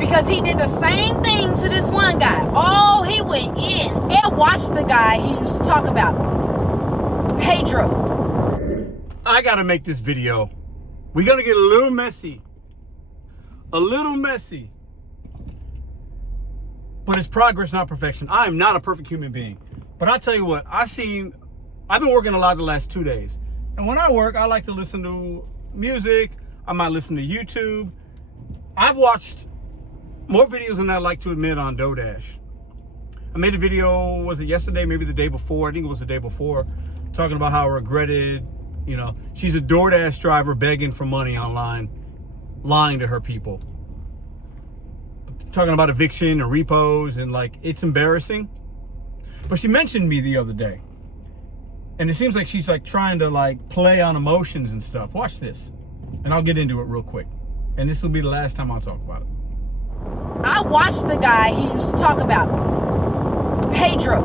Because he did the same thing to this one guy. Oh, he went in and watched the guy he used to talk about, Pedro. I gotta make this video. We're gonna get a little messy. But it's progress, not perfection. I am not a perfect human being. But I'll tell you what, I've been working a lot the last 2 days. And when I work, I like to listen to music. I might listen to YouTube. I've watched more videos than I like to admit on DoorDash. I made a video, was it yesterday, maybe the day before? I think it was the day before, talking about how I regretted, she's a DoorDash driver begging for money online, lying to her people. Talking about eviction and repos and it's embarrassing. But she mentioned me the other day. And it seems like she's trying to play on emotions and stuff. Watch this. And I'll get into it real quick. And this will be the last time I'll talk about it. I watched the guy he used to talk about, Pedro.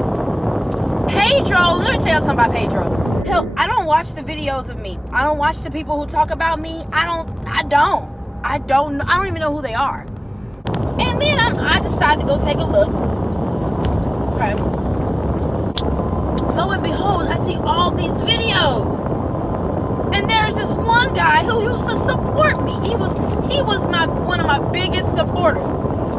Let me tell you something about Pedro. I don't watch the videos of me. I don't watch the people who talk about me. I don't even know who they are. And then I decided to go take a look. Okay. Lo and behold, I see all these videos. And there's this one guy who used to support me. He was one of my biggest supporters.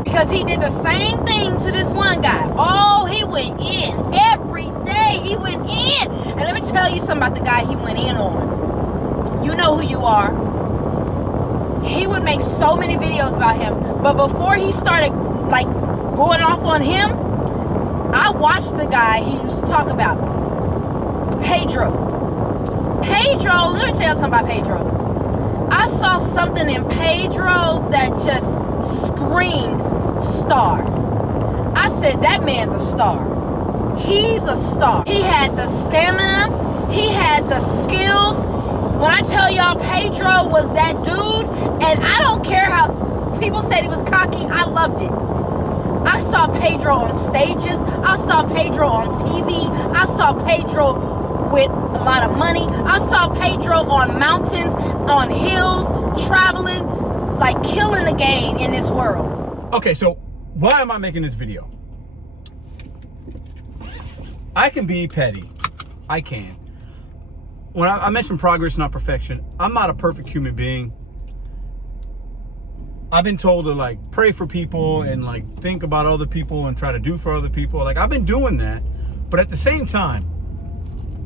Because he did the same thing to this one guy. Oh, he went in. Every day he went in. And let me tell you something about the guy he went in on. You know who you are. He would make so many videos about him. But before he started going off on him, I watched the guy he used to talk about, Pedro. Let me tell you something about Pedro. I saw something in Pedro that just screamed star. I said, that man's a star. He's a star. He had the stamina. He had the skills. When I tell y'all Pedro was that dude, and I don't care how people said he was cocky, I loved it. I saw Pedro on stages. I saw Pedro on TV. I saw Pedro with a lot of money. I saw Pedro on mountains, on hills, traveling, killing the game in this world. Okay, so why am I making this video? I can be petty. I can. When I mentioned progress, not perfection, I'm not a perfect human being. I've been told to pray for people and think about other people and try to do for other people. I've been doing that. But at the same time,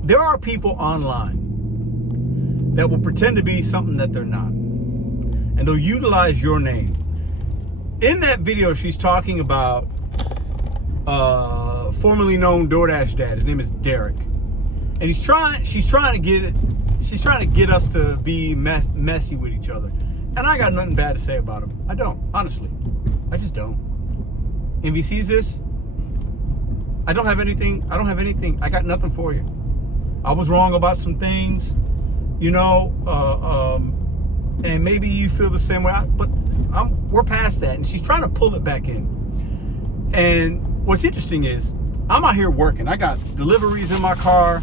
there are people online that will pretend to be something that they're not. And they'll utilize your name. In that video, she's talking about formerly known DoorDash dad. His name is Derek. And she's trying to get us to be messy with each other. And I got nothing bad to say about him. I don't, honestly. I just don't. If he sees this, I don't have anything. I got nothing for you. I was wrong about some things, and maybe you feel the same way, but we're past that. And she's trying to pull it back in. And what's interesting is I'm out here working. I got deliveries in my car.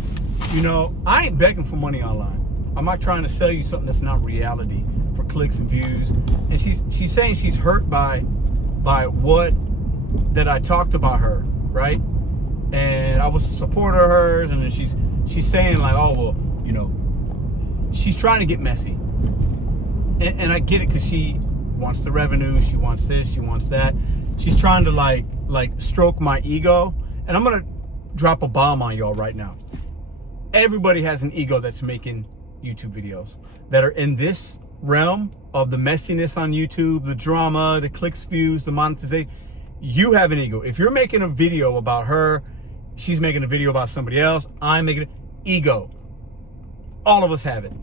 I ain't begging for money online. I'm not trying to sell you something that's not reality for clicks and views. And she's saying she's hurt by what that I talked about her, right? And I was a supporter of hers, and then she's saying she's trying to get messy. And I get it, because she wants the revenue, she wants this, she wants that. She's trying to stroke my ego. And I'm gonna drop a bomb on y'all right now. Everybody has an ego that's making YouTube videos that are in this realm of the messiness on YouTube, the drama, the clicks, views, the monetization. You have an ego. If you're making a video about her, she's making a video about somebody else, I'm making an ego. All of us have it.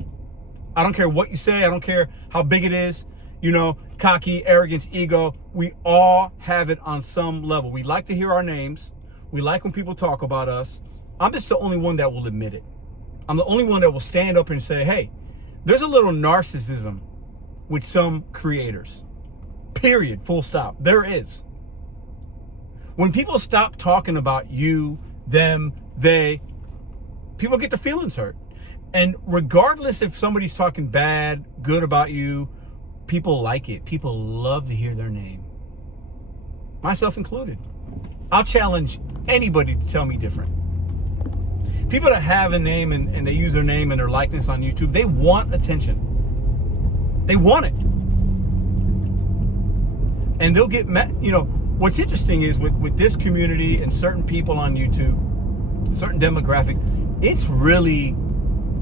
I don't care what you say. I don't care how big it is. Cocky, arrogance, ego. We all have it on some level. We like to hear our names. We like when people talk about us. I'm just the only one that will admit it. I'm the only one that will stand up and say, hey, there's a little narcissism with some creators. Period. Full stop. There is. When people stop talking about you, them, they, people get their feelings hurt. And regardless if somebody's talking bad, good about you, people like it. People love to hear their name. myself included. I'll challenge anybody to tell me different. People that have a name and they use their name and their likeness on YouTube, they want attention. They want it. And they'll get mad. You know, what's interesting is with this community and certain people on YouTube, certain demographics, it's really,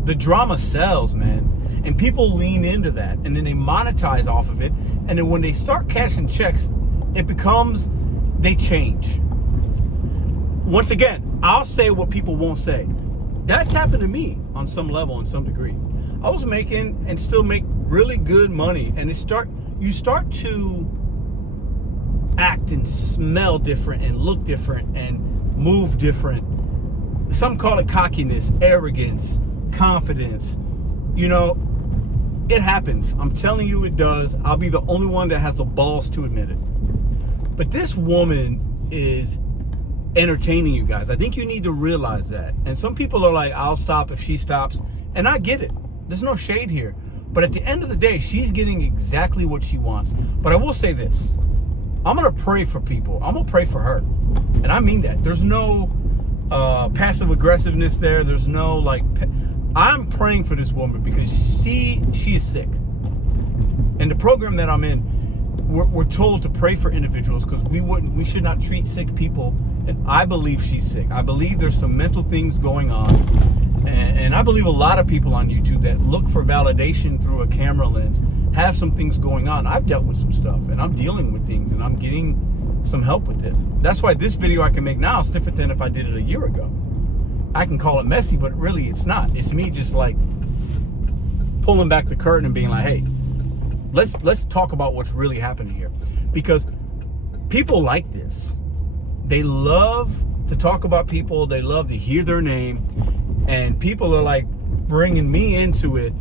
the drama sells, man. And people lean into that, and then they monetize off of it. And then when they start cashing checks, it becomes, they change. Once again, I'll say what people won't say. That's happened to me on some level, in some degree. I was making and still make really good money, and you start to act and smell different and look different and move different. Some call it cockiness, arrogance, confidence. You know, it happens. I'm telling you it does. I'll be the only one that has the balls to admit it. But this woman is entertaining you guys. I think you need to realize that. And some people are like, I'll stop if she stops. And I get it. There's no shade here. But at the end of the day, she's getting exactly what she wants. But I will say this. I'm going to pray for people. I'm going to pray for her. And I mean that. There's no passive aggressiveness there. There's no like, I'm praying for this woman because she is sick. And the program that I'm in, we're told to pray for individuals because we should not treat sick people. And I believe she's sick. I believe there's some mental things going on. And I believe a lot of people on YouTube that look for validation through a camera lens have some things going on. I've dealt with some stuff and I'm dealing with things and I'm getting some help with it. That's why this video I can make now is different than if I did it a year ago. I can call it messy, but really it's not. It's me just like pulling back the curtain and being like, hey, let's talk about what's really happening here. Because people like this. They love to talk about people. They love to hear their name. And people are like bringing me into it.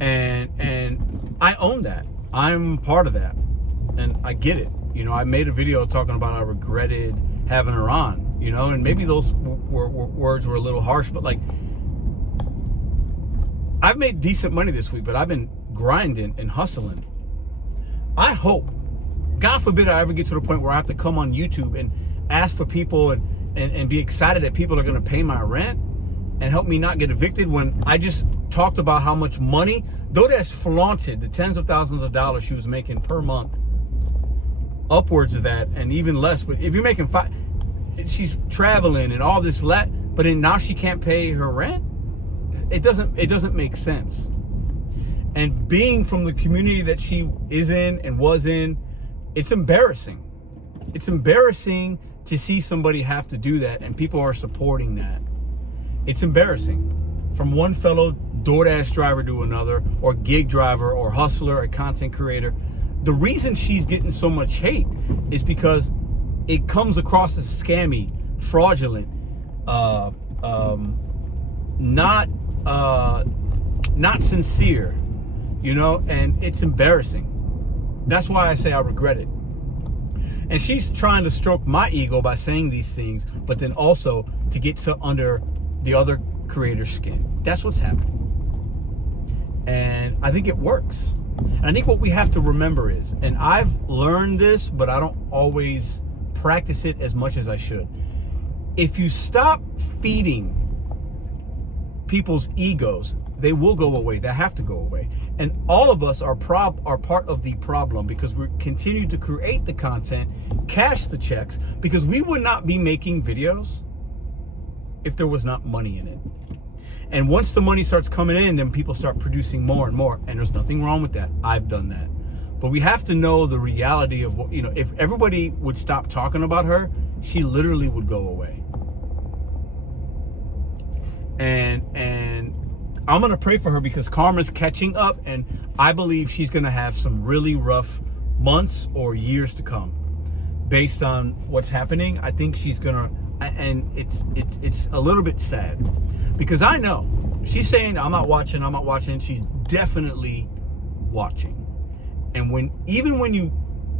And I own that. I'm part of that. And I get it. You know, I made a video talking about I regretted having her on, you know, and maybe those words were a little harsh, but like, I've made decent money this week, but I've been grinding and hustling. I hope, God forbid I ever get to the point where I have to come on YouTube and ask for people and be excited that people are going to pay my rent and help me not get evicted when I just talked about how much money DoorDash flaunted the tens of thousands of dollars she was making per month, upwards of that and even less. But if you're making she's traveling and all this but then now she can't pay her rent. It doesn't make sense. And being from the community that she is in and was in, it's embarrassing. It's embarrassing to see somebody have to do that and people are supporting that. It's embarrassing. From one fellow DoorDash driver to another, or gig driver, or hustler, or content creator. The reason she's getting so much hate is because it comes across as scammy, fraudulent, not sincere, you know, and it's embarrassing. That's why I say I regret it. And she's trying to stroke my ego by saying these things, but then also to get to under the other creator's skin. That's what's happening. And I think it works. And I think what we have to remember is, and I've learned this, but I don't always practice it as much as I should. If you stop feeding people's egos, they will go away. They have to go away. And all of us are part of the problem because we continue to create the content, cash the checks, because we would not be making videos if there was not money in it. And once the money starts coming in, then people start producing more and more. And there's nothing wrong with that. I've done that. But we have to know the reality of what, you know, if everybody would stop talking about her, she literally would go away. And I'm going to pray for her because karma's catching up. And I believe she's going to have some really rough months or years to come based on what's happening. I think she's going to, and it's a little bit sad because I know she's saying, I'm not watching. She's definitely watching. And even when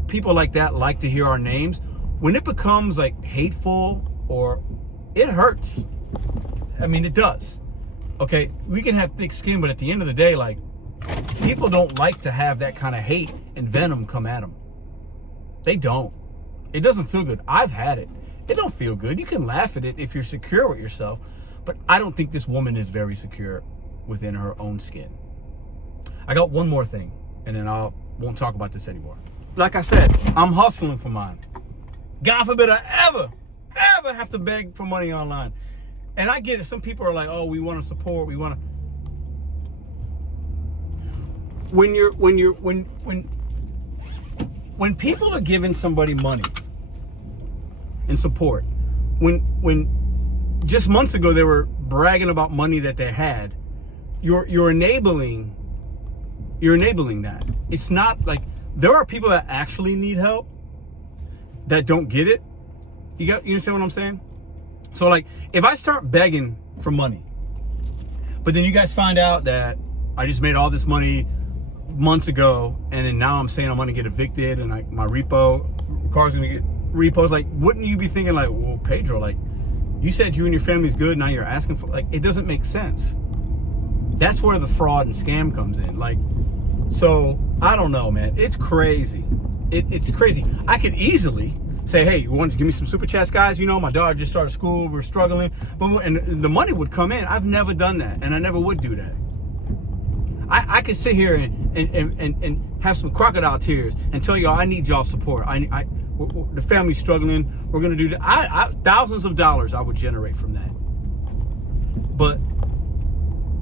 people like that like to hear our names, when it becomes like hateful or it hurts. I mean, it does. Okay, we can have thick skin, but at the end of the day, like, people don't like to have that kind of hate and venom come at them. They don't. It doesn't feel good. I've had it. It don't feel good. You can laugh at it if you're secure with yourself, but I don't think this woman is very secure within her own skin. I got one more thing, and then I won't talk about this anymore. Like I said, I'm hustling for mine. God forbid I ever have to beg for money online. And I get it. Some people are like, oh, we want to support. We want to. When people are giving somebody money and support, when just months ago they were bragging about money that they had, you're enabling that. It's not like there are people that actually need help that don't get it. You understand what I'm saying? So like, if I start begging for money, but then you guys find out that I just made all this money months ago, and then now I'm saying I'm gonna get evicted, and my car's gonna get repoed, like, wouldn't you be thinking like, well, Pedro, like, you said you and your family's good, now you're asking for, like, it doesn't make sense. That's where the fraud and scam comes in. Like, so I don't know, man. It's crazy. It's crazy. I could easily say, hey, you want to give me some super chats, guys? You know, my daughter just started school, we're struggling, and the money would come in. I've never done that, and I never would do that. I could sit here and have some crocodile tears and tell y'all I need y'all support. The family's struggling. We're gonna do that. Thousands of dollars I would generate from that, but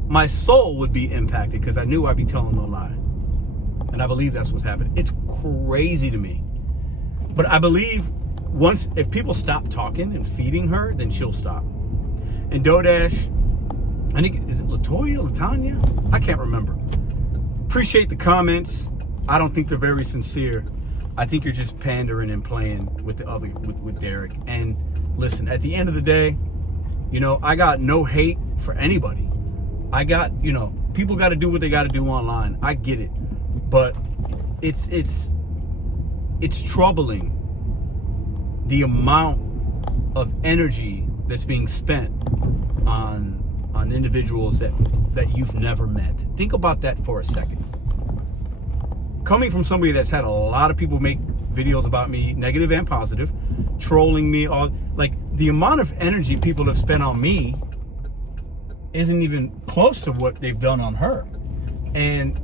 my soul would be impacted because I knew I'd be telling no lie, and I believe that's what's happening. It's crazy to me, but I believe if people stop talking and feeding her, then she'll stop. And DoorDash, I think, is it Latanya? I can't remember. Appreciate the comments. I don't think they're very sincere. I think you're just pandering and playing with with Derek. And listen, at the end of the day, you know, I got no hate for anybody. I got, you know, people got to do what they got to do online. I get it, but it's troubling the amount of energy that's being spent on individuals that you've never met. Think about that for a second. Coming from somebody that's had a lot of people make videos about me, negative and positive, trolling me, all, like, the amount of energy people have spent on me isn't even close to what they've done on her. And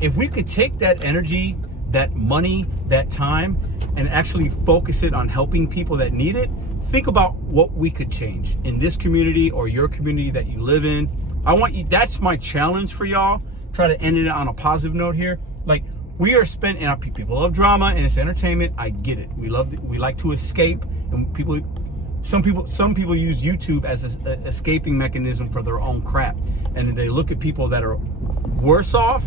if we could take that energy, that money, that time, and actually focus it on helping people that need it, think about what we could change in this community or your community that you live in. I want you, that's my challenge for y'all. Try to end it on a positive note here. Like, we are spending, and people love drama and it's entertainment. I get it. We like to escape, and some people use YouTube as an escaping mechanism for their own crap. And then they look at people that are worse off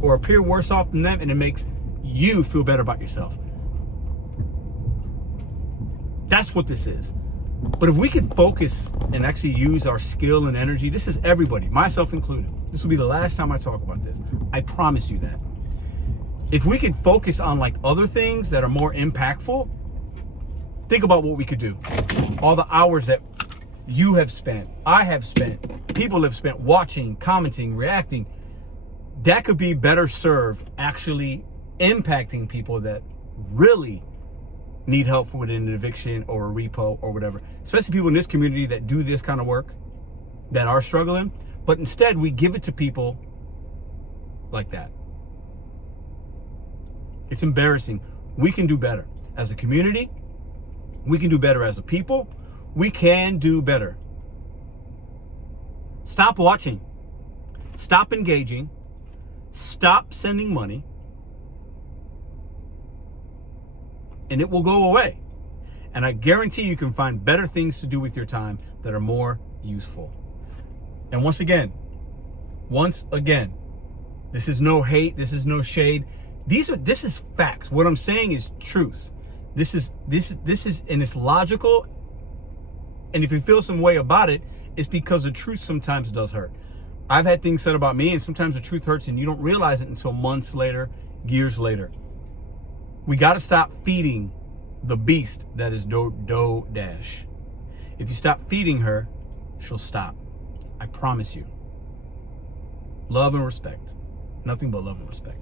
or appear worse off than them, and it makes you feel better about yourself. That's what this is. But if we could focus and actually use our skill and energy, this is everybody, myself included. This will be the last time I talk about this. I promise you that. If we could focus on like other things that are more impactful, think about what we could do. All the hours that you have spent, I have spent, people have spent watching, commenting, reacting, that could be better served actually impacting people that really need help with an eviction or a repo or whatever. Especially people in this community that do this kind of work, that are struggling. But instead, we give it to people like that. It's embarrassing. We can do better. As a community, we can do better. As a people, we can do better. Stop watching. Stop engaging. Stop sending money. And it will go away. And I guarantee you can find better things to do with your time that are more useful. And once again, this is no hate, this is no shade. This is facts. What I'm saying is truth. This is and it's logical. And if you feel some way about it, it's because the truth sometimes does hurt. I've had things said about me, and sometimes the truth hurts and you don't realize it until months later, years later. We got to stop feeding the beast that is DoorDash. If you stop feeding her, she'll stop. I promise you. Love and respect. Nothing but love and respect.